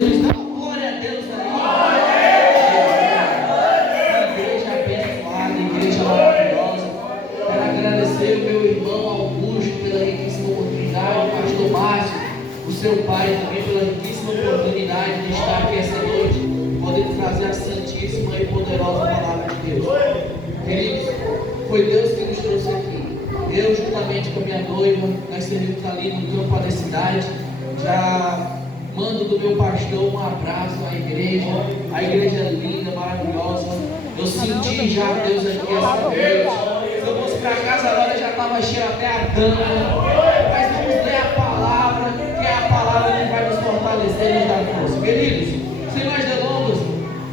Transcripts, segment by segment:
Glória a Deus aí. Igreja abençoada, igreja maravilhosa. Quero agradecer o meu irmão Augusto pela riquíssima oportunidade, o pastor Márcio, o seu pai também pela riquíssima oportunidade de estar aqui essa noite, podendo trazer a santíssima e poderosa palavra de Deus. Queridos, foi Deus que nos trouxe aqui. Eu, juntamente com a minha noiva, nós servimos ali no campo da cidade. Já mando do meu pastor um abraço à igreja. A igreja é linda, maravilhosa. Eu senti já Deus aqui essa noite. Se eu fosse para casa agora, já estava cheio até a tampa. Mas vamos ler a palavra, que é a palavra que vai nos fortalecer e nos dar força. Queridos, sem mais delongas,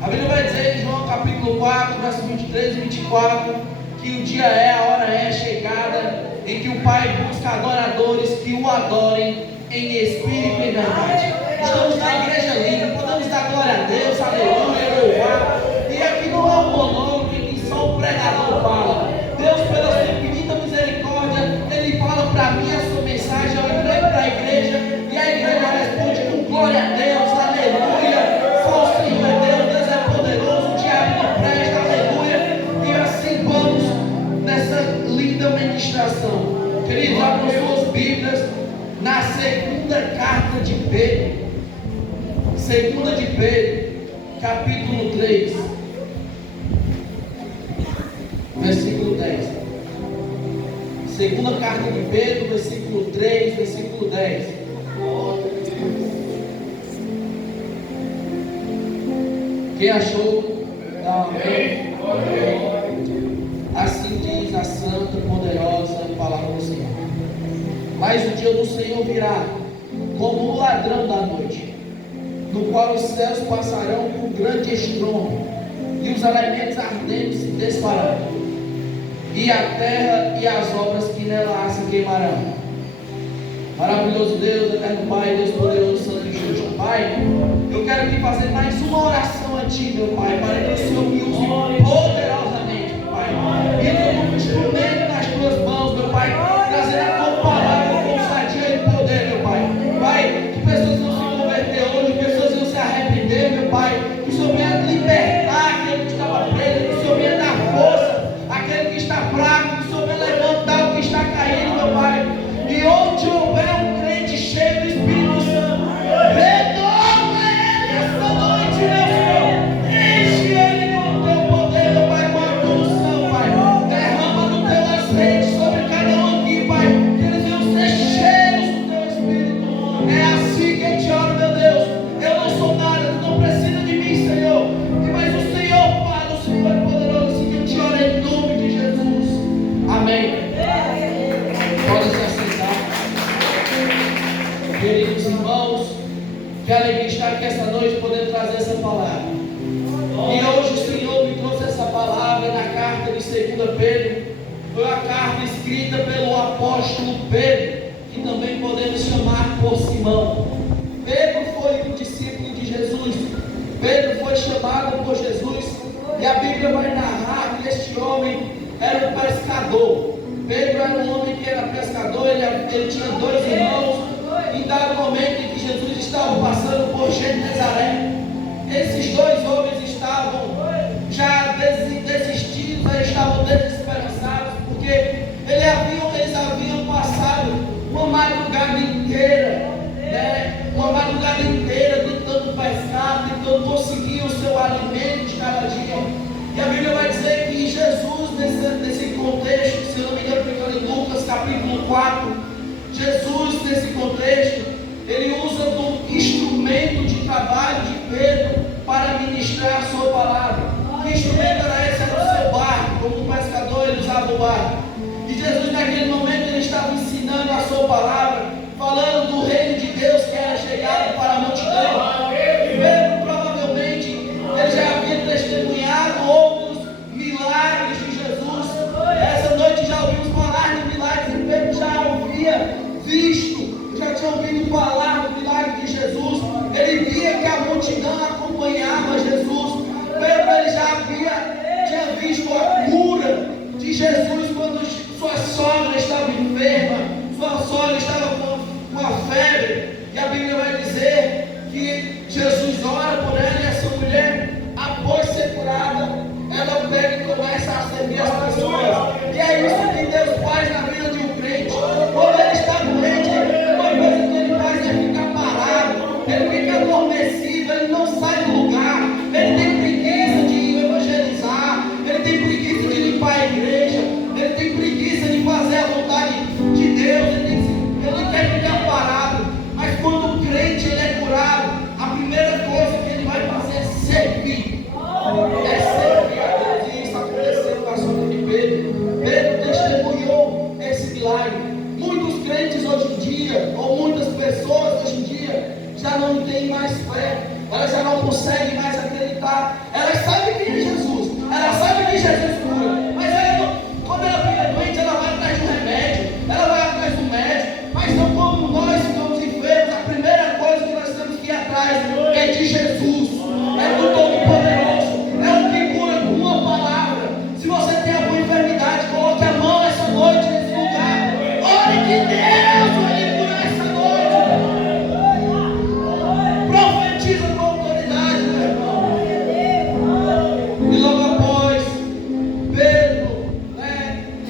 a Bíblia vai dizer em João capítulo 4, versos 23 e 24, que o dia é, a hora é chegada, em que o Pai busca adoradores que o adorem em espírito e verdade. Estamos na igreja linda, podemos dar glória a Deus, aleluia, louvar. E aqui não é um monólogo em que só o pregador fala. Deus, pela sua infinita misericórdia, Ele fala para mim a sua mensagem, eu entrego para a igreja, e a igreja responde com glória a Deus, aleluia. Só o Senhor é Deus, Deus é poderoso, o diabo não presta, aleluia. E assim vamos nessa linda ministração. Queridos, abram suas Bíblias na segunda carta de Pedro. Segunda de Pedro, capítulo 3, versículo 10. Segunda carta de Pedro, versículo 3, versículo 10. Quem achou? Dá amém. Assim diz a santa e poderosa palavra do Senhor. Mas o dia do Senhor virá como um ladrão da noite, no qual os céus passarão com grande estrondo, e os elementos ardentes se desfarão, e a terra e as obras que nela há se queimarão. Maravilhoso Deus, eterno Pai, Deus poderoso, santo e justo. Pai, eu quero aqui fazer mais uma oração a Ti, meu Pai, para que o Senhor me use poderosamente, meu Pai, e como um instrumento nas Tuas mãos, meu Pai, trazendo a Tua palavra com ousadia e poder, meu Pai. Pai, que pessoas vão se converter hoje, pessoas vão se arrepender, meu Pai, que o Senhor venha libertar aquele que estava preso, que o Senhor venha dar força àquele que está fraco, que o Senhor venha levantar o que está caído, meu Pai. E onde houver um crente cheio do Espírito Santo, redoma ele esta noite, meu Senhor. Enche ele com o Teu poder, meu Pai, com a Tua unção, Pai. Derrama no Teu azeite sobre cada um aqui, Pai, que eles venham ser cheios do Teu Espírito. É assim que eu te oro, meu Deus. Eu não sou nada, Tu não precisa de mim, Senhor. Mas o Senhor fala, o Senhor é poderoso. Assim que eu te oro em nome de Jesus. Amém. Pode se assentar. Queridos irmãos, que alegria estar aqui essa noite podendo trazer essa palavra. E hoje o Senhor me trouxe essa palavra na carta de 2 Pedro. Foi a carta escrita pelo apóstolo Pedro, que também podemos chamar por Simão. Pedro foi um discípulo de Jesus. Pedro foi chamado por Jesus, e a Bíblia vai narrar que este homem era um pescador. Pedro era um homem que era pescador, ele tinha 2 irmãos. Em dado momento em que Jesus estava passando por Genezaré, esses 2 homens estavam já desistidos, estavam desesperançados, porque eles haviam passado uma madrugada inteira, uma madrugada inteira tentando pescar, tentando conseguir o seu alimento de cada dia. E a Bíblia vai dizer que Jesus, nesse contexto, se eu não me engano, fica em Lucas capítulo 4, Jesus, nesse contexto, ele usa do instrumento de trabalho de Pedro para ministrar a sua palavra. Que instrumento era esse? Era o seu barco. Como um pescador, ele usava o barco. E Jesus, naquele momento, ele estava ensinando a sua palavra, falando do reino de Deus que era chegado para a multidão. Pedro, provavelmente, ele já havia testemunhado outros milagres de Jesus. Essa noite já ouvimos falar de milagres, e Pedro já havia visto, já tinha ouvido falar do milagre de Jesus. Ele via que a multidão acompanhava Jesus. Pedro, ele já tinha visto a cura de Jesus quando sua sogra estava enferma, sua sogra estava com a febre. E a Bíblia vai dizer que Jesus Jesus ora por ela e essa mulher, após ser curada, ela pega e começa a servir as pessoas. E é isso que Deus faz na vida de um crente. Quando ele está doente, uma coisa que ele faz é ficar parado, ele fica adormecido, ele não sai do lugar, ele tem preguiça de evangelizar, ele tem preguiça de limpar a igreja, ele tem preguiça de fazer a vontade de Deus, ele quer ficar parado. Mas quando o crente ele é curado, a primeira coisa que ele vai fazer é servir. É servir a Deus. E isso aconteceu com a sogra de Pedro. Pedro testemunhou esse milagre. Muitos crentes hoje em dia, ou muitas pessoas hoje em dia, já não têm mais fé. Elas já não conseguem mais acreditar. Elas sabem quem é Jesus. Elas sabem que Jesus cura. Mas quando ela fica doente, ela vai atrás do remédio. Ela vai atrás do médico. Mas não como nós ficamos enfermos. A primeira coisa que nós temos que ir atrás é de Jesus. É do Todo-Poderoso. É o que cura com uma palavra. Se você tem alguma enfermidade, coloque a mão essa noite nesse lugar. Ore que Deus vai lhe curar essa noite. Profetiza com autoridade, meu irmão. E logo após, Pedro,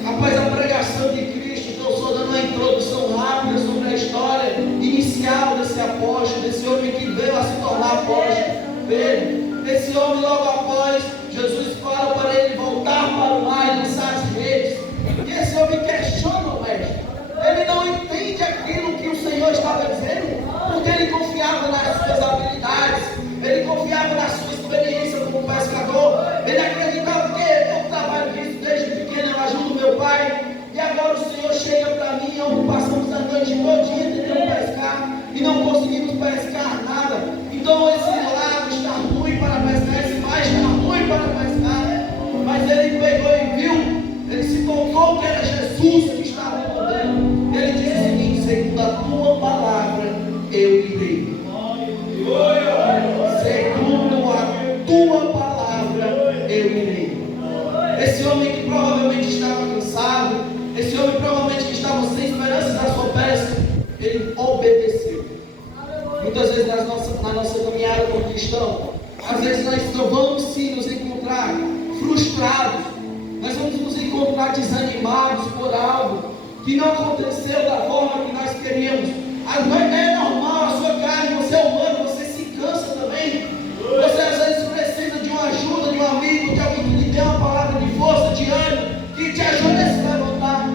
após a pregação de Cristo, estou só dando uma introdução rápida sobre a história inicial desse apóstolo, desse homem que veio a se tornar apóstolo, Pedro. Esse homem, logo após, Jesus fala para ele voltar para o mar e lançar as redes. E esse homem questiona o mestre. Ele não entende aquilo que o Senhor estava dizendo, porque ele confiava nas suas habilidades, ele confiava na sua experiência como pescador. Ele acreditava que eu trabalho nisso desde pequeno, eu ajudo meu pai. E agora o Senhor chega para mim, onde passamos a noite todinha tentando pescar e não conseguimos pescar nada. Então esse lago está ruim para pescar, esse mar está ruim para pescar. Mas ele pegou e viu, ele se tocou que era Jesus que estava mandando. Ele disse o seguinte: segundo a tua palavra, eu irei. Segundo a tua palavra, eu irei. Esse homem que provavelmente estava cansado, esse homem provavelmente que estava sem esperança na sua pesca, ele obedeceu. Muitas vezes na nossa caminhada como cristão, às vezes nós vamos sim nos encontrar frustrados, nós vamos nos encontrar desanimados por algo que não aconteceu da forma que nós queríamos. É normal, a sua carne, você é humano, você se cansa também. Você às vezes precisa de uma ajuda, de um amigo, de alguém que lhe dê uma palavra de força, de ânimo, que te ajude a se levantar.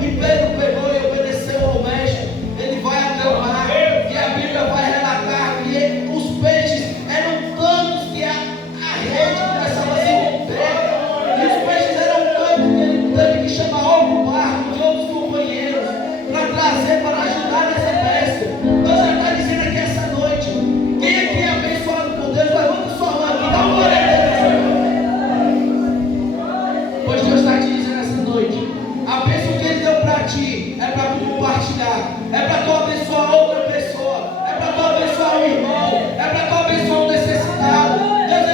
E Pedro pegou e obedeceu ao mestre. Ele vai até o mar, e a Bíblia vai relatar que os peixes eram tantos que a rede começava a se romper. E os peixes eram tantos que ele teve que chamar outro barco de outros companheiros para trazer, para ajudar nessa pesca. Deus já está dizendo aqui essa noite: quem aqui é abençoado por Deus, levanta sua mão aqui, dá glória a Deus. Pois Deus está te dizendo essa noite: a bênção que Ele deu para ti é para tu compartilhar, é para tu abençoar outra pessoa, é para tu abençoar um irmão, é para tu abençoar um necessitado. Deus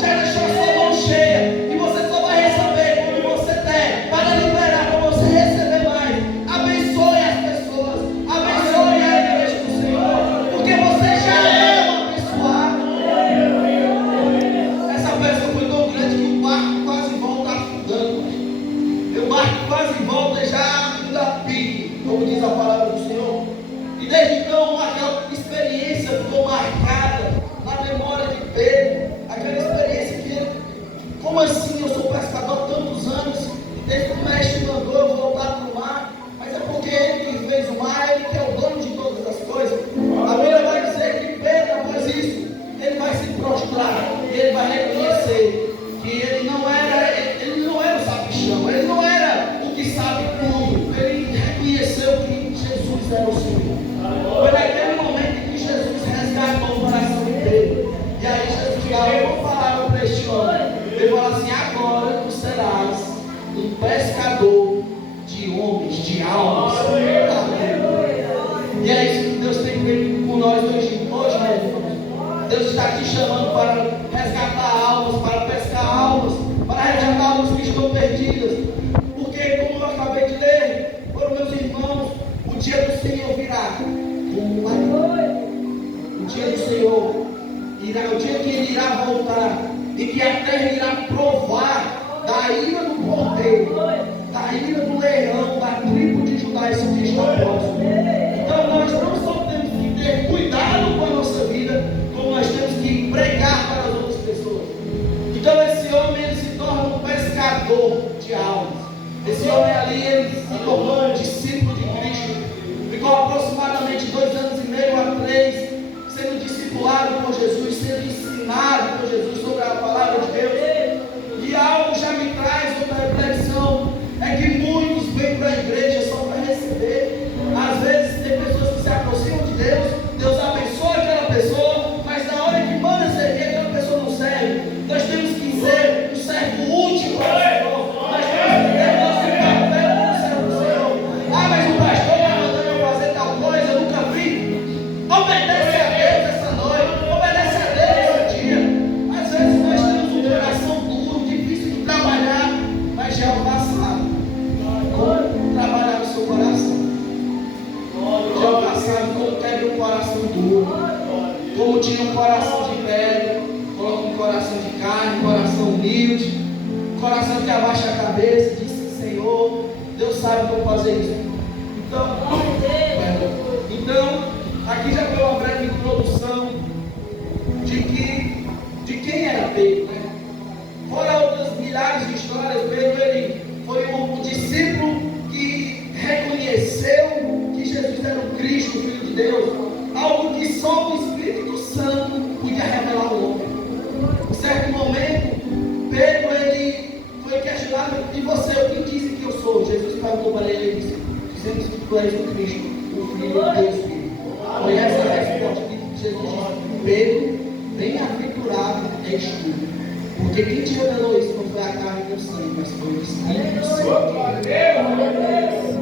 já deixou a sua mão cheia, e você só vai receber quando você der, para liberar, para você receber mais. Abençoe as pessoas, abençoe a igreja do Senhor, porque você já é um abençoado. Essa pesca foi tão grande que o barco quase volta afundando. O barco quase volta já da pique, como diz a palavra do Senhor. E desde então aquela experiência ficou marcada na memória de Pedro. Aquela experiência que ele, como assim eu sou pescador há tantos anos, desde que o mestre mandou eu voltar para o mar, mas é porque ele que fez o mar, ele que é o dono de todas as coisas. A Bíblia vai dizer que Pedro, após isso, ele vai se prostrar, ele vai reconhecer que ele não era o sabichão, ele não era o que sabe tudo. Ele reconheceu que Jesus era o Senhor. Foi naquele momento em que Jesus resgatou o coração de Pedro. E aí Jesus deu uma palavra para este homem. Ele falou assim: agora tu serás um pescador de homens, de almas. E é isso que Deus tem feito com nós hoje, meus irmãos. Deus está te chamando para resgatar almas, para pescar almas, para resgatar almas que estão perdidas. Porque, como eu acabei de ler, para meus irmãos, o dia do Senhor virá como um ladrão. O dia do Senhor voltar, e que a terra irá provar da ira do cordeiro, da ira do leão, da tribo de Judá, isso que está próximo. Então nós não só temos que ter cuidado com a nossa vida, como nós temos que pregar para as outras pessoas. Então esse homem ele se torna um pescador de almas. Esse homem ali ele se tornou um discípulo de Cristo. Ficou aproximadamente 2 anos e meio a 3 sendo discipulado por Jesus, sendo ensinado por Jesus sobre a palavra de Deus. E algo já me traz outra reflexão, é que muitos vêm para a igreja só para receber. Às vezes tem pessoas que se aproximam de Deus, Deus abençoa aquela pessoa, mas na hora que manda servir, aquela pessoa não serve. Nós temos que ser o servo útil para o Senhor. Nós temos que ter nosso papel como servo do Senhor. Ah, mas o pastor está mandando eu fazer tal coisa, eu nunca vi. Obedece a Deus essa noite, obedece a Deus esse dia. Às vezes nós temos um coração duro, difícil de trabalhar, mas Jeová sabe como trabalhar no seu coração. Jeová sabe como quebra um coração duro, como tira um coração de pedra, coloca um coração de carne, um coração humilde, um coração que abaixa a cabeça, diz Senhor, Deus sabe como fazer isso. Então, aqui já foi uma breve introdução de quem era Pedro, né? Fora outras milhares de histórias, Pedro ele foi um discípulo que reconheceu que Jesus era o Cristo, o Filho de Deus, algo que só o Espírito Santo podia revelar ao homem. Em certo momento, Pedro ele foi questionado: e você, quem dizem que eu sou? Jesus perguntou para ele e disse: dizemos que tu és o Cristo, o Filho de Deus vivo. Foi essa a resposta que Jesus disse: Pedro, bem-aventurado és tu. Porque quem te revelou isso não foi a carne e o sangue, mas foi o Espírito Santo. É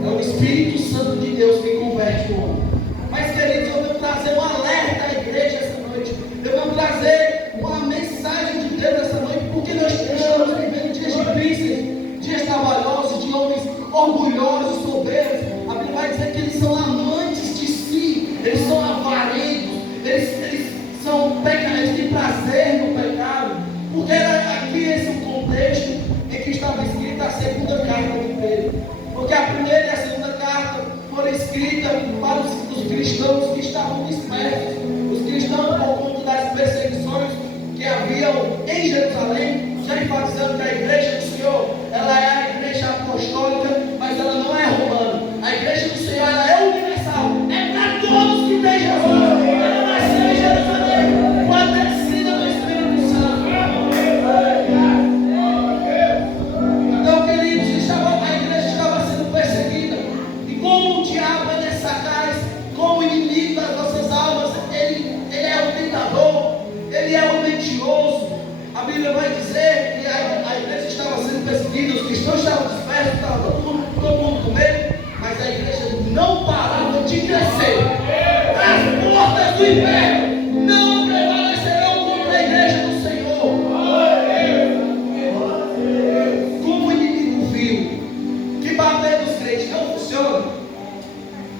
o Espírito Santo de Deus que converte o homem. Mas, queridos, eu vou trazer um alerta à igreja essa noite. Eu vou trazer uma mensagem de Deus essa noite, porque nós estamos vivendo dias difíceis, dias trabalhosos, de homens orgulhosos, soberbos. A Bíblia vai dizer que eles são amantes de si, eles são avarentos, eles são pecadores, eles têm prazer no pecado. Porque aqui esse é o contexto em que estava escrita a segunda carta de Pedro. Porque a primeira e a segunda carta foram escritas para os cristãos que estavam dispersos. Os cristãos, por conta das perseguições que haviam em Jerusalém, já enfatizando que a igreja do Senhor, ela é a igreja apostólica, mas ela não é romana. A igreja do Senhor, ela é universal. É para todos que têm Jesus. Ela nasceu em Jerusalém, com a descida do Espírito Santo. Então, queridos, a igreja estava sendo perseguida. E como o diabo é sagaz, como o inimigo das nossas almas, ele é o tentador, ele é o mentiroso. A Bíblia vai dizer que a igreja estava sendo perseguida, os cristãos estavam dispersos, estava todo mundo com medo, mas a igreja não parava de crescer. As portas do inferno não prevalecerão contra a igreja do Senhor. Como o inimigo viu que bater nos crentes não funciona,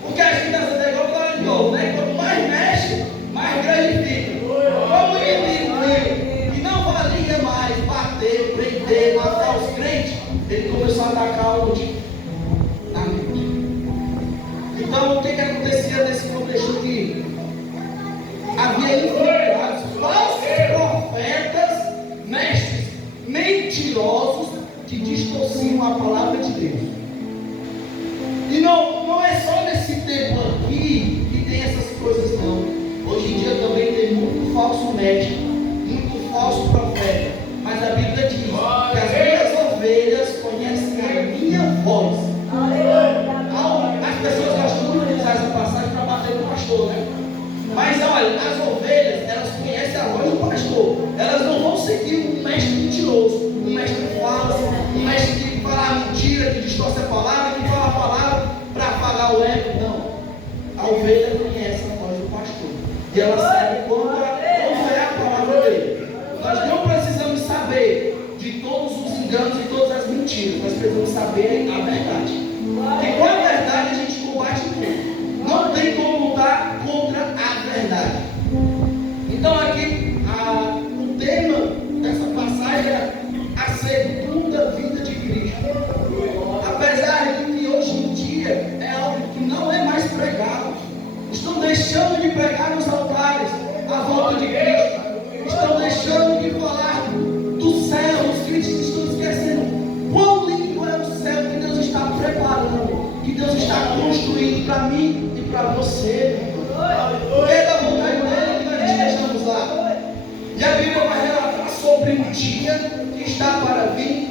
porque a gente está sendo igual para de ouro, né? Quanto mais mexe, mais grande fica. Como o inimigo viu que não valia mais bater, prender, matar os crentes, ele começou a atacar onde? Na mente. Então, o que acontecia nesse contexto aqui? Havia infiltrados falsos profetas, mestres mentirosos que distorciam a palavra de Deus. E não é só nesse tempo aqui que tem essas coisas, não. Hoje em dia também tem muito falso mestre, muito falso profeta. Mas a Bíblia diz que as minhas ovelhas conhecem a minha voz. As pessoas gostam muito de usar essa passagem para bater no pastor, né? Mas olha, as ovelhas, elas conhecem a voz do pastor. Elas não vão seguir um mestre mentiroso, um mestre falso, um mestre que fala mentira, que distorce a palavra, que fala a palavra para apagar o eco. Não. A ovelha conhece a voz do pastor. E ela sabe como é a palavra dele. Nós não precisamos saber de todos os enganos e todas as mentiras. Nós precisamos saber a verdade. Porque com a verdade a gente combate tudo. Não tem como lutar contra a verdade. Então aqui o tema palavra de Cristo, estão deixando de falar do céu. Os crentes estão esquecendo quão lindo é o céu que Deus está preparando, que Deus está construindo para mim e para você. É da vontade dele que nós estejamos lá. E a Bíblia vai relatar sobre um dia que está para vir,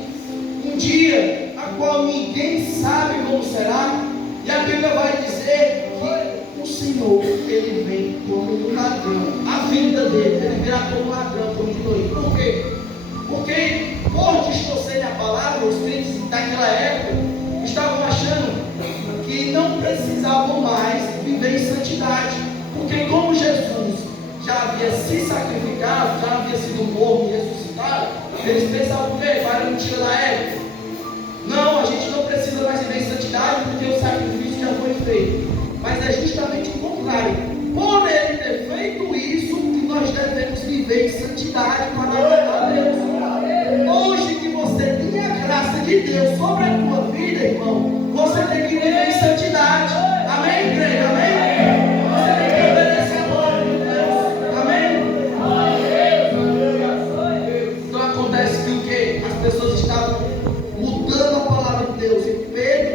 um dia a qual ninguém sabe como será. E a Bíblia vai dizer que o Senhor, ele vem como um ladrão. A vinda dele, ele virá como um ladrão, como de noite. Por quê? Porque por distorcerem a palavra, os crentes daquela época estavam achando que não precisavam mais viver em santidade. Porque como Jesus já havia se sacrificado, já havia sido morto e ressuscitado, eles pensavam que era mentira da época. Não, a gente não precisa mais viver em santidade porque o sacrifício já foi feito. Mas é justamente o contrário. Por ele ter feito isso, que nós devemos viver em santidade para agradar a Deus. Hoje que você tem a graça de Deus sobre a tua vida, irmão, você tem que viver em santidade. Amém, igreja? Amém? Você tem que obedecer a palavra de Deus. Amém? Então acontece que o quê? As pessoas estavam mudando a palavra de Deus. E Pedro,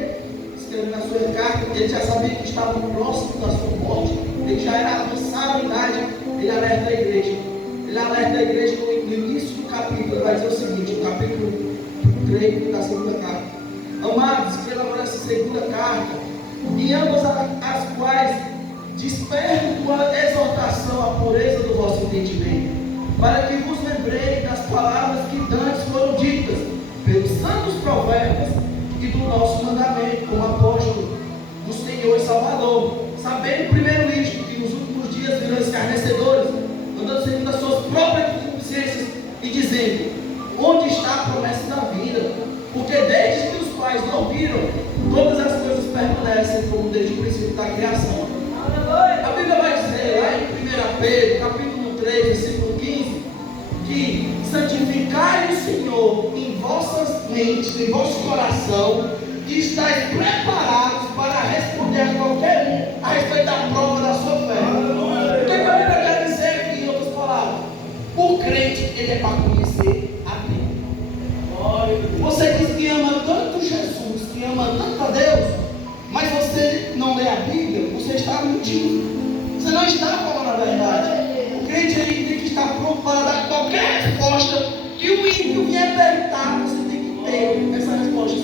escrevendo na sua carta, ele já sabia que estava próximo da sua morte. Ele já era avançado em idade. Ele alerta a igreja. Ele alerta a igreja no início do capítulo. Ele vai dizer o seguinte, o capítulo 3 da segunda carta: amados, pela essa segunda carta, em ambas as quais desperto com a exortação a pureza do vosso entendimento, para que vos lembrei das palavras que dantes foram ditas pelos santos profetas e do nosso mandamento como apóstolo do Senhor e Salvador, sabendo primeiro isto, que nos últimos dias virão escarnecedores, andando segundo as suas próprias consciências e dizendo: onde está a promessa da vida? Porque desde que os pais dormiram, todas as coisas permanecem como desde o princípio da criação. A Bíblia vai dizer lá em 1 Pedro, capítulo 3, versículo 15, que santificai o Senhor em vossas mentes, em vosso coração, e estáis preparados para responder a qualquer um a respeito da prova da sua fé. O que a Bíblia quer dizer aqui, em outras palavras? O crente, ele é para conhecer a Bíblia. Você diz que ama tanto Jesus, que ama tanto a Deus, mas você não lê a Bíblia, você está mentindo. Você não está falando a verdade. O crente, ele tem que estar pronto para dar qualquer resposta que o ímpio vier perguntar. Você tem que ter essa resposta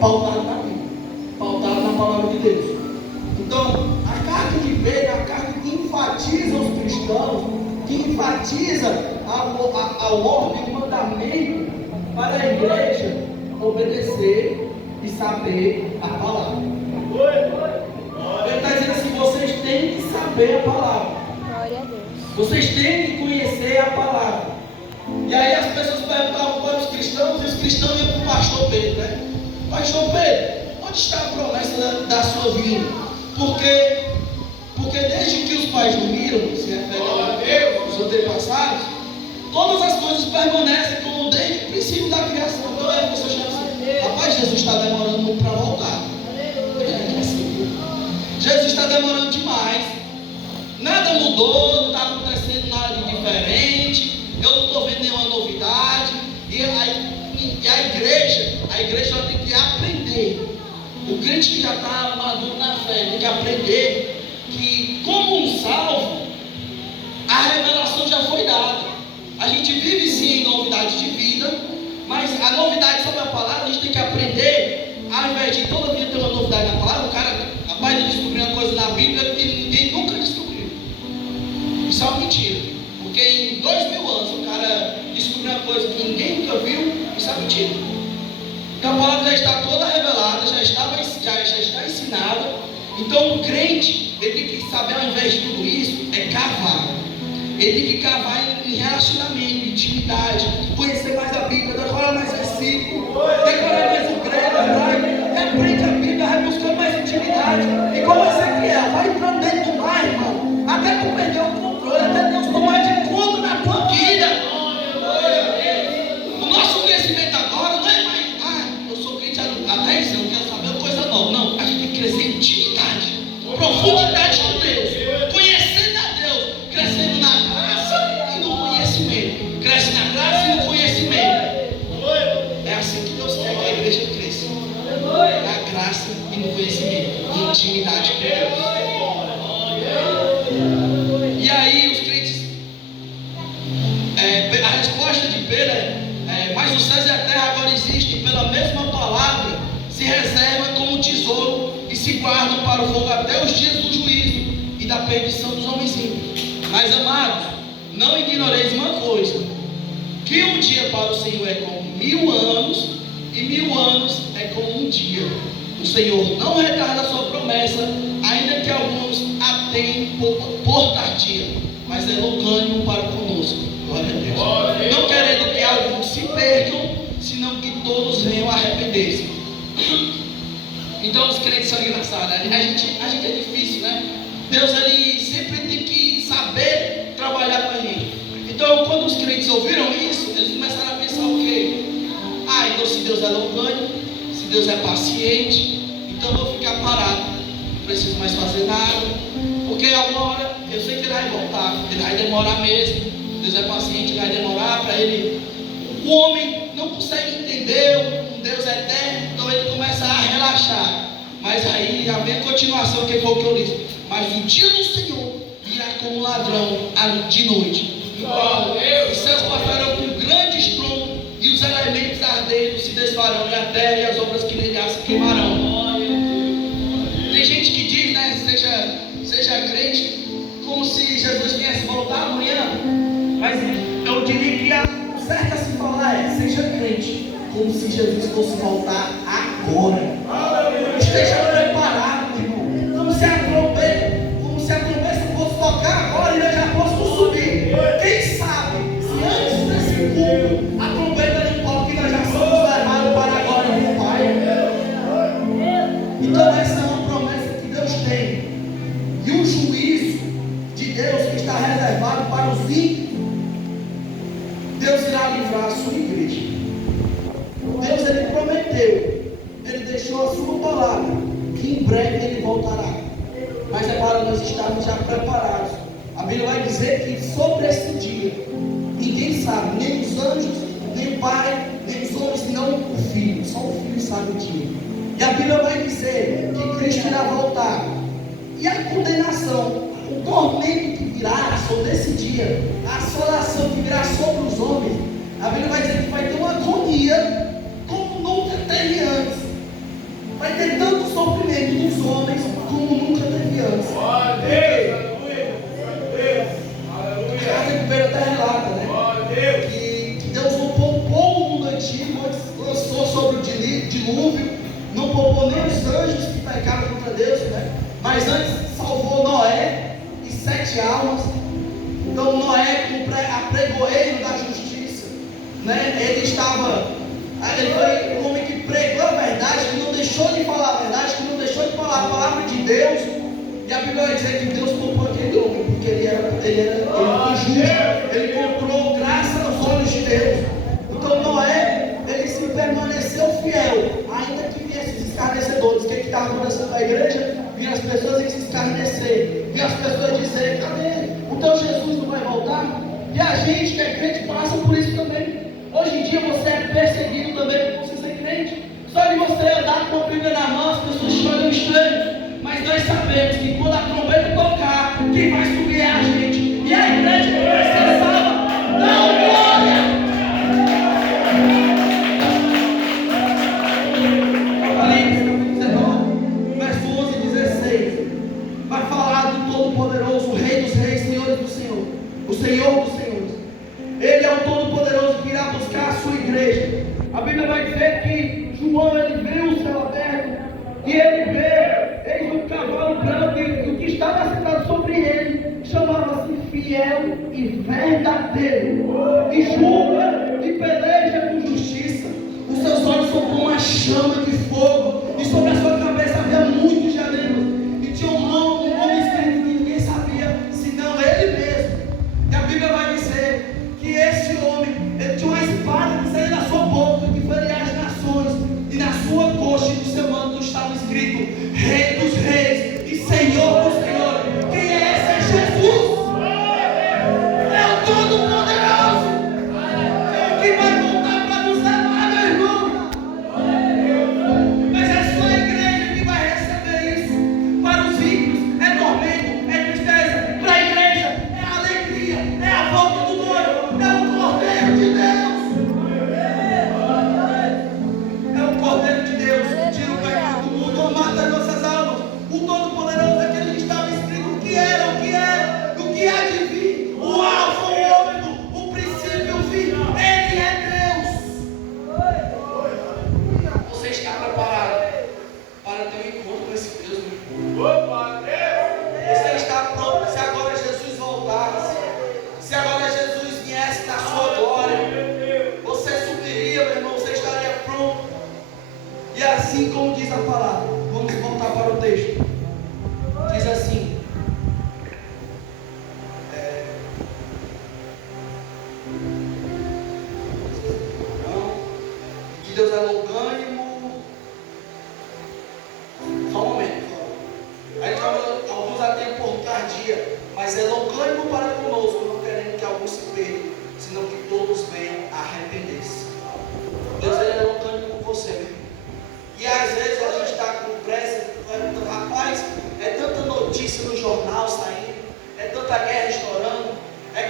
pautada na Bíblia, pautada na palavra de Deus. Então, a carta de Pedro é a carta que enfatiza os cristãos, que enfatiza a ordem e o mandamento para a igreja obedecer e saber a palavra. Ele está dizendo assim: vocês têm que saber a palavra. Vocês têm que conhecer a palavra. E aí as pessoas perguntavam para os cristãos, e os cristãos iam para o pastor Pedro, né? Pastor Pedro, onde está a promessa da sua vinda? Porque desde que os pais dormiram, se refere a Deus, os antepassados, todas as coisas permanecem como desde o princípio da criação. Então é você chama assim: rapaz, Jesus está demorando muito para voltar. Jesus está demorando demais. Nada mudou, não está acontecendo nada de diferente. Eu não estou vendo nenhuma novidade. E a igreja tem que aprender. O crente que já está maduro na fé tem que aprender que, como um salvo, a revelação já foi dada. A gente vive sim em novidade de vida, mas a novidade sobre a palavra a gente tem que aprender. Ao invés de toda vida ter uma novidade na palavra, o cara capaz de descobrir uma coisa na Bíblia que ninguém nunca descobriu. Isso é uma mentira. Porque em 2000 anos o cara descobriu uma coisa que ninguém nunca viu. Isso é mentira. Então a palavra já está toda revelada, já está ensinada. Então o crente, ele tem que saber, ao invés de tudo isso, é cavar. Ele tem que cavar em relacionamento, intimidade, conhecer mais a Bíblia, decorar mais versículo, decorar mais o grego, aprende a Bíblia, vai buscando mais intimidade. E como Ezequiel, vai entrando dentro do mar, irmão, até tu perder o controle, até Deus tomar de conta na tua vida. O nosso crescimento agora não é mais, eu sou crente há 10 anos, quero saber coisa nova. Não, a gente tem que crescer em intimidade, profundidade com Deus, conhecendo a Deus, crescendo na graça e da perdição dos homens ímpios. Mas, amados, não ignoreis uma coisa: que um dia para o Senhor é como 1000 anos, e 1000 anos é como um dia. O Senhor não retarda a sua promessa, ainda que alguns a tenham por tardia, mas é longânimo para conosco. Glória a Deus. Não querendo que alguns se percam, senão que todos venham a arrepender-se. Então os crentes são engraçados. A gente é difícil, né? Deus, ele sempre tem que saber trabalhar com a gente. Então, quando os crentes ouviram isso, eles começaram a pensar o quê? Então se Deus é longânimo, se Deus é paciente, então eu vou ficar parado, não preciso mais fazer nada, porque agora eu sei que ele vai voltar, ele vai demorar mesmo. Deus é paciente, vai demorar para ele. O homem não consegue entender um Deus eterno, então ele começa a relaxar. Mas aí já vem a continuação, que foi o que eu disse: mas o dia do Senhor virá como ladrão de noite. Os céus passarão com grande estrondo, e os elementos ardentes se desfarão, e a terra e as obras que nele há se queimarão. Tem gente que diz, né, seja crente, como se Jesus viesse voltar amanhã. Mas eu diria que a certa a se falar é: seja crente, como se Jesus fosse voltar agora. Esteja preparado, irmão. Como se a trombeta fosse tocar agora e nós já fôssemos subir. Quem sabe, se antes desse culto a trombeta não toca, e nós já somos levados para agora, meu Pai. Então essa é uma promessa que Deus tem. E o juízo de Deus que está reservado para os ímpios, Deus irá livrar a sua igreja. Deus, ele prometeu, ele deixou a sua palavra, que em breve ele voltará. Mas é para nós estarmos já preparados. A Bíblia vai dizer que sobre esse dia, ninguém sabe, nem os anjos, nem o Pai, nem os homens, não o Filho. Só o Filho sabe o dia. E a Bíblia vai dizer que Cristo irá voltar. E a condenação, o tormento que virá sobre esse dia, a assolação que virá sobre os homens, a Bíblia vai dizer que vai ter uma agonia como nunca teve antes. Vai ter tanto sofrimento dos homens como nunca teve antes. A Casa de Pedro até relata, né? Que Deus não poupou o mundo antigo, mas lançou sobre o dilúvio, não poupou nem os anjos que pecaram contra Deus, né? Mas antes salvou Noé e 7 almas. Então Noé, como pregoeiro da justiça, né? Ele foi um homem que pregou a verdade, que não deixou de falar a verdade, que não deixou de falar a palavra de Deus. E a Bíblia vai dizer que Deus poupou aquele homem, porque ele foi justo, ele encontrou graça aos olhos de Deus. Então Noé, ele se permaneceu fiel, ainda que viessem os escarnecedores. O que estava acontecendo na igreja? E as pessoas se escarnecer, e as pessoas dizer: cadê? Então Jesus não vai voltar? E a gente que é crente passa por isso também. Hoje em dia você é perseguido também por você ser crente. Só de você andar com a Bíblia na mão, as pessoas te olham estranho. Mas nós sabemos que quando a trombeta tocar, quem vai subir é a gente. E a igreja que vai ser salva, dá glória. Apocalipse 19, verso 11 e 16. Vai falar do Todo-Poderoso, o Rei dos Reis, Senhor do Senhor, o Senhor dos Senhores. Ele é o Todo-Poderoso que irá buscar a sua igreja. A Bíblia vai dizer que João, ele viu o céu aberto, e ele vê, eis um cavalo branco, e o que estava sentado sobre ele chamava-se Fiel e Verdadeiro, e julga e peleja com justiça. Os seus olhos são como uma chama de fogo, e sobre a sua cabeça havia muitos diademas, e tinha um nome escrito que ninguém sabia, senão ele mesmo. E a Bíblia vai dizer que esse homem, ele tinha uma espada que saía da sua boca, que feria as nações, e na sua coxa e no seu manto estava escrito: Rei dos Reis e Senhor dos Senhores. Quem é esse? É Jesus. É o Todo-Poderoso, que vai voltar para nos levar, meu irmão. Mas é só a igreja que vai receber isso. Para os ímpios é tormento, é tristeza. Para a igreja é alegria, é a volta do noivo, é o Cordeiro de Deus. É o Cordeiro de Deus que tira o pecado do mundo, ou mata as nossas almas. O Todo-Poderoso é aquele que estava escrito que era Deus é longânimo. Só um momento. Aí alguns até por tardia, mas é longânimo para conosco, não querendo que alguns se percam, senão que todos venham a arrepender-se. Deus é longânimo com você, meu irmão. E às vezes a gente está com pressa, rapaz, é tanta notícia no jornal saindo, é tanta guerra estourando, é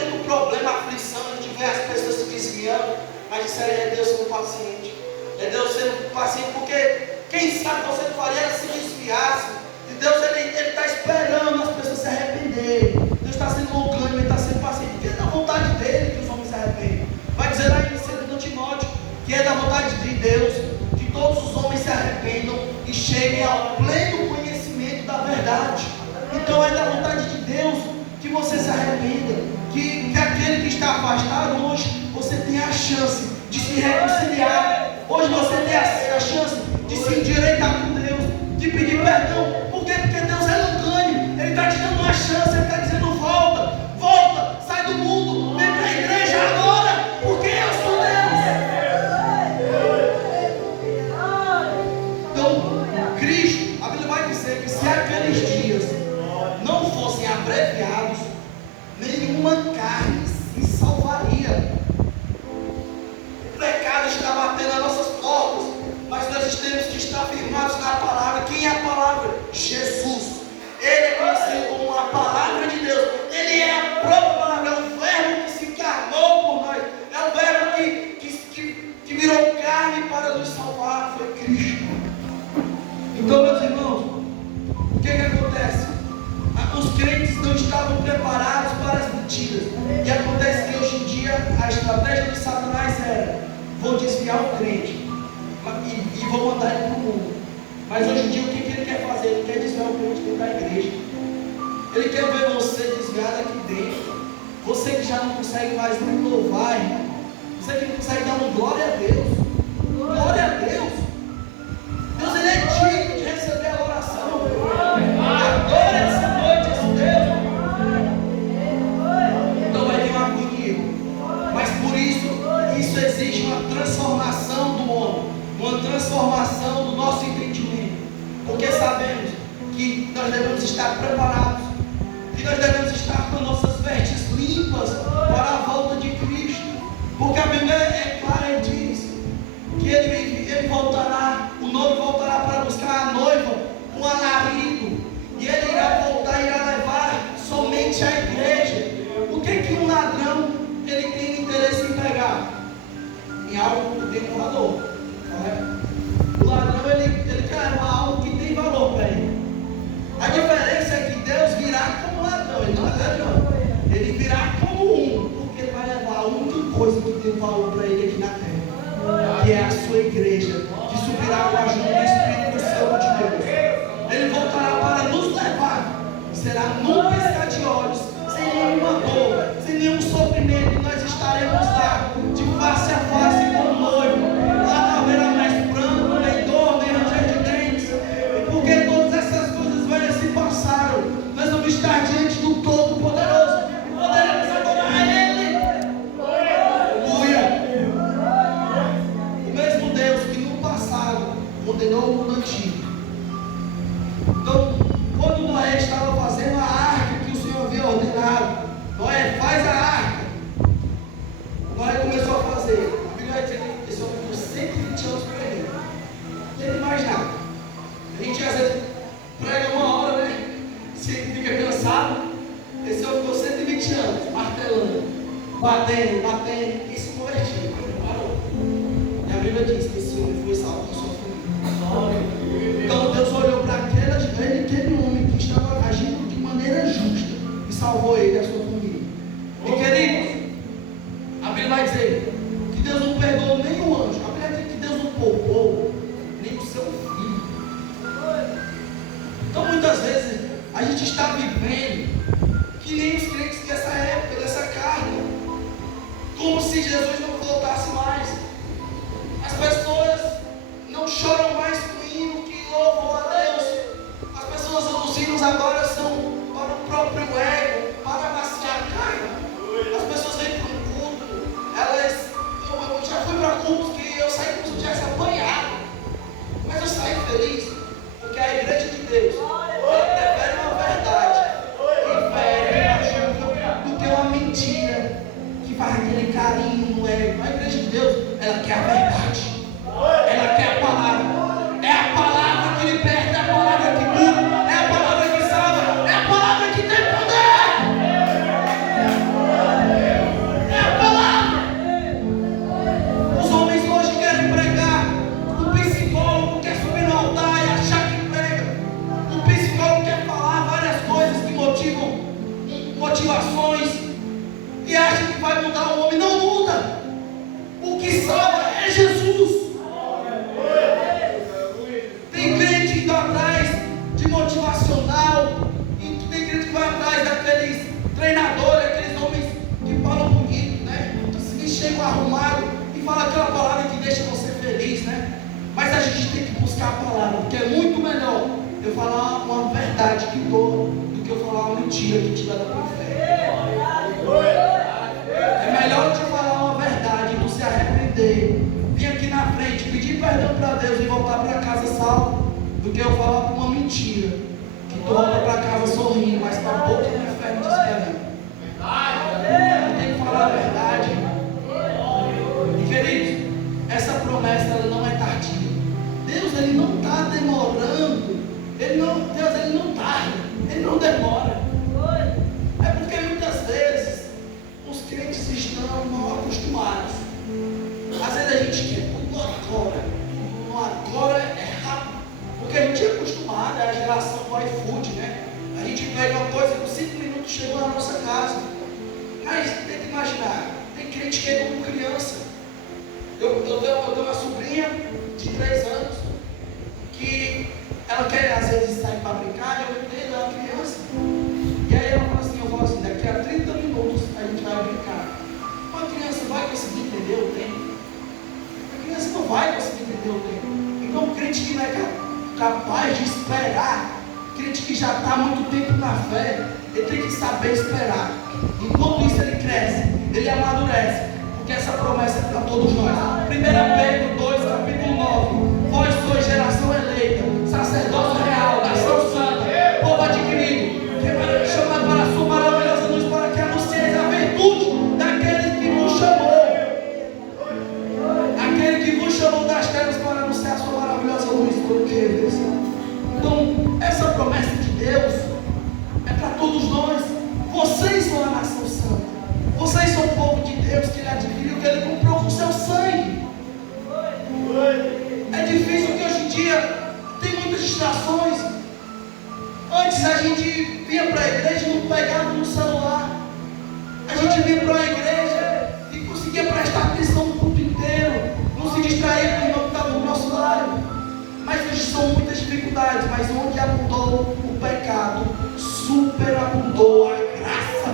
tanto problema, aflição, a gente vê as pessoas se desviando, mas isso aí é Deus sendo paciente. É Deus sendo paciente, porque quem sabe você não faria se desviasse. E Deus ele está esperando as pessoas se arrependerem. Deus está sendo longânimo, Ele está sendo paciente, porque é da vontade dele que os homens se arrependem. Vai dizer lá em 2 Timóteo que é da vontade de Deus que todos os homens se arrependam e cheguem ao pleno conhecimento da verdade. Então é da vontade de Deus que você se arrependa, que aquele que está afastado hoje, você tenha a chance de se reconciliar. Hoje você tem a chance de se endireitar com Deus, de pedir perdão. Por quê? Porque Deus é longânimo. Ele está te dando uma chance, Ele está dizendo: volta, sai do mundo, vem para a igreja agora, porque eu sou Deus. Então, Cristo, a Bíblia vai dizer que se aqueles dias não fossem abreviados, nenhuma carne se salvaria. O pecado está batendo às nossas portas, mas nós temos que estar firmados na palavra. Quem é a palavra? Jesus. Ele é conhecido como a palavra de Deus. Ele é a própria palavra, é o verbo que se encarnou por nós, é o verbo que virou carne para nos salvar. Foi Cristo. Então, meus irmãos, o que acontece? Os crentes não estavam preparados para as mentiras. E acontece que hoje em dia a estratégia de Satanás era: vou desviar o crente e vou mandar ele para o mundo. Mas hoje em dia o que ele quer fazer? Ele quer desviar o crente dentro da igreja. Ele quer ver você desviado aqui dentro. Você que já não consegue mais nem louvar, irmão. Você que não consegue dar um glória a Deus. Glória a Deus. Deus, Ele é digno de receber a oração. Adora essa noite esse Deus. Então vai vir uma agonia. Mas por isso exige uma transformação do homem, uma transformação do nosso entendimento. Porque sabemos que nós devemos estar preparados, que nós devemos estar com nossas vestes limpas para a volta de Cristo. Porque a Bíblia é clara e diz que ele voltará, o noivo voltará para buscar a noiva com alarido, e ele irá voltar e irá levar somente a igreja. O que um ladrão ele tem interesse em pegar? Em algo que tem valor, correto? O ladrão ele quer levar algo que tem valor para ele. A diferença é que Deus virá como ladrão, ele não é ladrão, ele virá como porque ele vai levar a única coisa que tem valor para ele aqui na terra, que é a sua igreja, que subirá com a ajuda do Espírito Santo de Deus. Ele voltará para nos levar, será num piscar de olhos, sem nenhuma dor, sem nenhum sofrimento, e nós estaremos lá, de face a face com o noivo. Lá não haverá mais pranto, nem dor, nem ranger de dentes, porque todas essas coisas velhas se passaram. Nós vamos estar diante do Todo-Poderoso, poderemos adorar a Ele. Aleluia! O mesmo Deus que no passado condenou o mundo antigo. Então, quando Noé estava fazendo a arca que o Senhor havia ordenado, Noé, faz a arca. Noé começou a fazer. A Bíblia vai dizer que esse homem ficou 120 anos pregando. Não tem mais nada. A gente às vezes prega uma hora, né? Se fica cansado. Esse homem ficou 120 anos martelando, batendo, e se convertiu. Parou. E a Bíblia diz que esse homem foi salvo com sua família. Então Deus olhou para aquele homem que estava agindo de maneira justa e salvou ele e a sua família. E queridos, a Bíblia vai dizer que Deus não perdoou nem o anjo. A Bíblia diz que Deus não poupou nem o seu filho. Então muitas vezes a gente está vivendo que nem os crentes dessa época, dessa carne, como se Jesus não voltasse mais. As pessoas não choram mais com hino que louvam a Deus. As pessoas, os hinos agora são para o próprio ego, para amaciar a carne. As pessoas vêm para um culto, eu já fui para cultos que eu saí com os faz aquele carinho no ego. A igreja de Deus, ela quer a verdade. Ela quer a palavra. É a palavra que liberta, é a palavra que cura, é a palavra que salva, é a palavra que tem poder. É a palavra. Os homens hoje querem pregar. O psicólogo quer subir no altar e achar que prega. O psicólogo quer falar várias coisas que motivam, motivações, e acha que vai mudar o homem. Não muda. O que salva é Jesus. Tem crente indo atrás de motivacional, e tem crente que vai atrás daqueles treinadores, aqueles homens que falam bonito, né? Se chegam arrumados e falam aquela palavra que deixa você feliz, né? Mas a gente tem que buscar a palavra, porque é muito melhor eu falar uma verdade que doa do que eu falar uma mentira que te leva para o inferno. É melhor te falar uma verdade, tu se arrepender, vir aqui na frente, pedir perdão para Deus e voltar para casa salvo, do que eu falar por uma mentira, que tu volta para casa sorrindo, mas para a boca do inferno te esperando. Tem que falar a verdade. E queridos, essa promessa ela não é tardia. Deus ele não está demorando. Deus ele não tarda, ele não demora. É porque muitas vezes os crentes estão mal acostumados. Às vezes a gente quer tudo agora. Agora é rápido. Porque a gente é acostumado, é a geração do iFood, né? A gente pega uma coisa com 5 minutos chegou na nossa casa. Mas tem que imaginar, tem crente que é como criança. Eu tenho uma sobrinha de 3 anos que ela quer às vezes sair para brincar, eu entendo, ela é uma criança. E aí ela fala assim, eu falo assim, daqui a 30 minutos a gente vai brincar. Uma criança vai conseguir entender o tempo? A criança não vai conseguir entender o tempo. Então o crente que não é capaz de esperar, crente que já está há muito tempo na fé, ele tem que saber esperar. Enquanto isso ele cresce, ele amadurece, porque essa promessa é para todos nós. 1 Pedro 2, capítulo 9. Vós sois geração eleita, sacerdócio real, nação santa, povo adquirido, chamado para a sua maravilhosa luz, para que anuncieis a virtude daquele que vos chamou. Aquele que vos chamou das trevas para anunciar a sua maravilhosa luz. Então, essa promessa de Deus é para todos nós. Vocês são a nação santa. Vocês são o povo de Deus que ele adquiriu, que ele comprou com o seu sangue. É difícil porque hoje em dia tem muitas distrações. Antes a gente vinha para a igreja e não pegava no celular. A gente vinha para a igreja e conseguia prestar atenção no culto inteiro. Não se distraía com o irmão que estava do nosso lado. Mas hoje são muitas dificuldades. Mas onde abundou o pecado, superabundou a graça.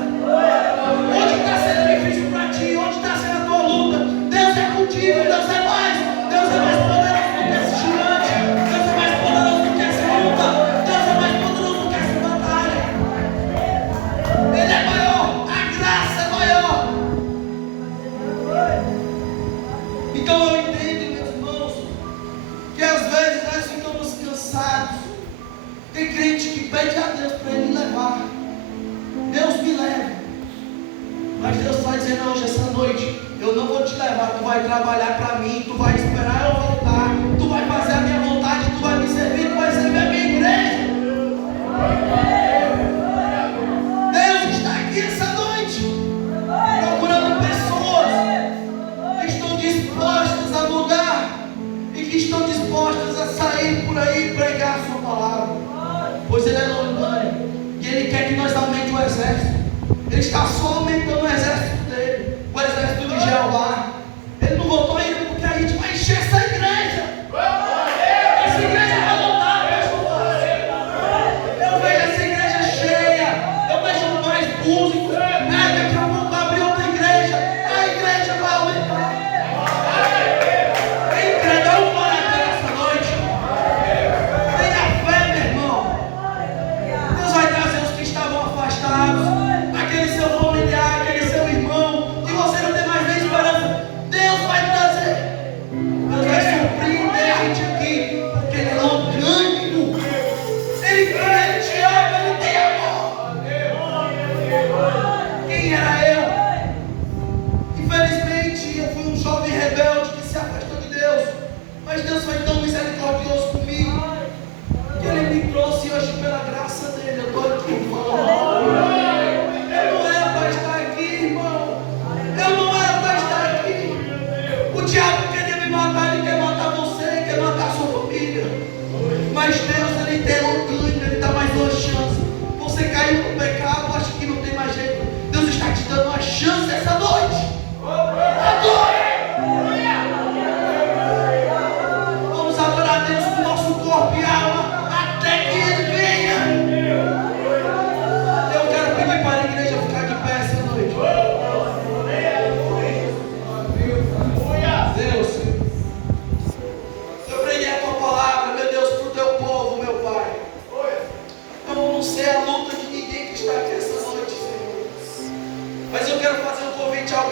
Onde está sendo difícil para ti? Onde está sendo a tua luta? Deus é contigo, Deus é mais. Deus é mais poderoso do que esse gigante. Deus é mais poderoso do que essa luta. Deus é mais poderoso do que essa batalha. Ele é maior, a graça é maior. Então eu entendo, meus irmãos, que às vezes nós ficamos cansados. Tem crente que pede a Deus para ele levar. Deus me leva. Mas Deus está dizendo hoje, essa noite, eu não vou te levar, tu vai trabalhar para mim, tu vai esperar eu voltar, tu vai fazer a minha vontade, tu vai me servir, tu vai servir a minha igreja. Deus está aqui essa noite, procurando pessoas que estão dispostas a mudar e que estão dispostas a sair por aí e pregar a sua palavra. Pois Ele é longânimo e Ele quer que nós aumentemos o exército. Ele está só aumentando o exército dele, o exército de Jeová. Ele não voltou ainda porque a gente vai encher essa igreja. Essa igreja vai voltar. Eu vejo essa igreja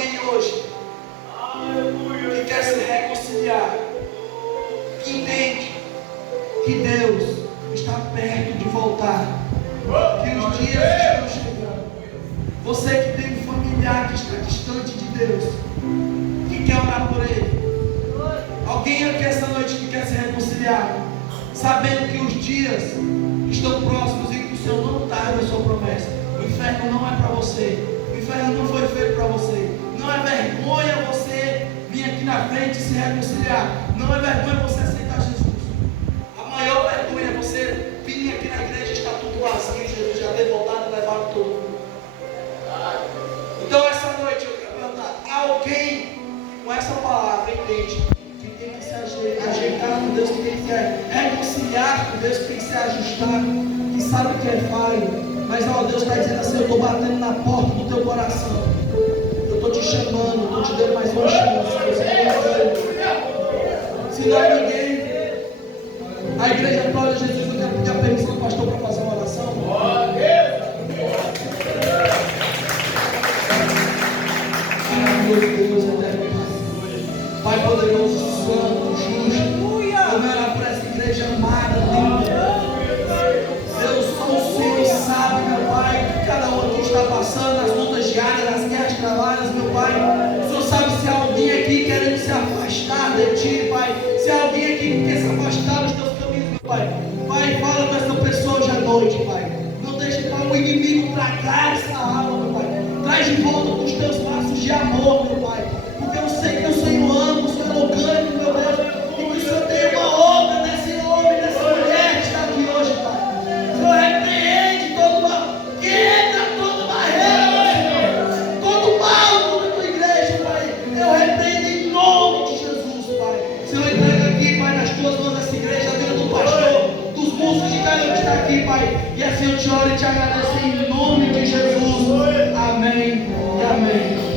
alguém hoje que quer se reconciliar, que entende que Deus está perto de voltar, que os dias estão chegando. Você que tem um familiar que está distante de Deus, que quer orar por ele. Alguém aqui essa noite que quer se reconciliar, sabendo que os dias estão próximos e que o Senhor não tarda a sua promessa. O inferno não é para você. O inferno não foi feito para você. Não é vergonha você vir aqui na frente e se reconciliar. Não é vergonha você aceitar Jesus. A maior vergonha é você vir aqui na igreja e estar tudo vazio. Jesus já ter voltado e levado todo mundo. Então essa noite eu quero perguntar: alguém com essa palavra entende que tem que se ajeitar com Deus, que tem que se reconciliar com Deus, que tem que se ajustar, que sabe que é falho, mas ó, Deus está dizendo assim: eu estou batendo na porta do teu coração, eu estou te chamando, estou te dando mais uma chance. Se não há ninguém, a igreja glória a Jesus, eu quero pedir a permissão do pastor para fazer uma oração. Deus eterno, Pai poderoso, santo, justo, eu quero orar por essa igreja amada, linda. Deus, só o Senhor sabe, meu Pai, que cada um aqui está passando, nas lutas diárias, nas guerras trabalhas, meu Pai. O Senhor sabe se há alguém aqui querendo se afastar de Ti, Pai. Se há alguém aqui que quer se afastar dos Teus caminhos, meu Pai. Pai, fala com essa pessoa hoje à noite, Pai. Não deixe, Pai, o inimigo tragar essa alma, meu Pai. Traz de volta com os Teus braços de amor, meu Pai. Porque eu sei que o Senhor ama, o Senhor é orgânico, meu Deus. E que o Senhor tem uma obra nesse homem, nessa mulher que está aqui hoje, Pai. O Senhor repreende todo mal, quebra toda barreira, Senhor. Todo mal contra a tua igreja, Pai. Eu repreendo em nome de Jesus, Pai. Senhor, entrega aqui, Pai, nas tuas mãos essa igreja, a vida do pastor, dos músicos, de cada um que está aqui, Pai. E assim eu te oro e te agradeço em nome de Jesus. Amém e amém.